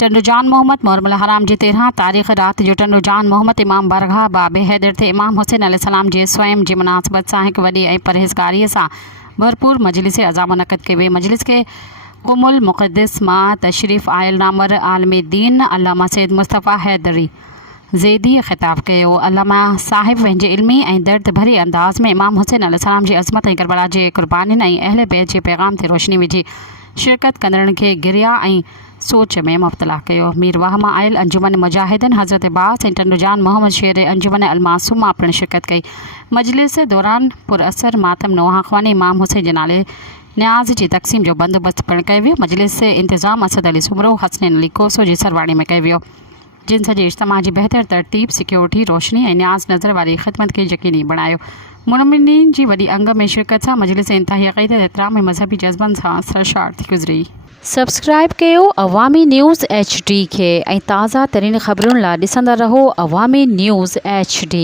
टंडुजान मोहम्मद मुहर्रम हराम जी 13 तारीख़ रात जो टंडुजान मोहम्मद इमाम बरगाह बाबे हैदर थे इमाम हुसैन अलैहिस्सलाम जे स्वयं जी मुनासिबत सां हिकु वॾी ऐं परहेज़गारीअ सां भरपूर मजलिस अज़ा मुनक़द कई वई। मजलिस के कुमुल मुक़द्दस मां तशरीफ़ आयल नामर आलम दीन अल्लामा सैयद मुस्तफ़ा हैदरी ज़ैदी ख़िताब कयो। अल्लामा साहिब पंहिंजे इल्मी ऐं दर्द भरे अंदाज़ में इमाम हुसैन अलैहिस्सलाम जी अज़मत ऐं करबला जे क़ुर्बानियुनि ऐं अहले बैत जे पैगाम ते रोशनी विझी शिरकत कंदड़नि खे गिरिया ऐं सोच में मुब्तला कयो। मीरवाह मां आयल अंजुमन मुजाहिदन हज़रत अब्बास ऐं टंडुजान मोहम्मद शेर अंजुमन अलमासूमा पिणु शिरकत कई। मजलिस दौरान पुरअसर मातम नोहा ख़्वानी इमाम हुसैन जे नाले न्याज़ जी तक़सीम जो बंदोबस्त पिणु कयो वियो। मजलिस इंतज़ाम असद अली सुमरो हसनैन अली कोसो जी सरवाणी में कयो वियो, जिन सॼे इज्तिमा जी बहितर तरतीब सिक्योरिटी रोशनी ऐं न्याज़ नज़र वारी ख़िदमत खे यकीनी बणायो। मुनमिनीन जी वॾी अंग में शिरकत सां मजलिस इंतहाई अक़ीदत एहतराम ऐं मज़हबी जज़्बनि सां सरशार थी गुज़री। सब्सक्राइब कयो अवामी न्यूज़ HD खे ऐं ताज़ा तरीन ख़बरुनि लाइ ॾिसंदा रहो अवामी न्यूज़ HD।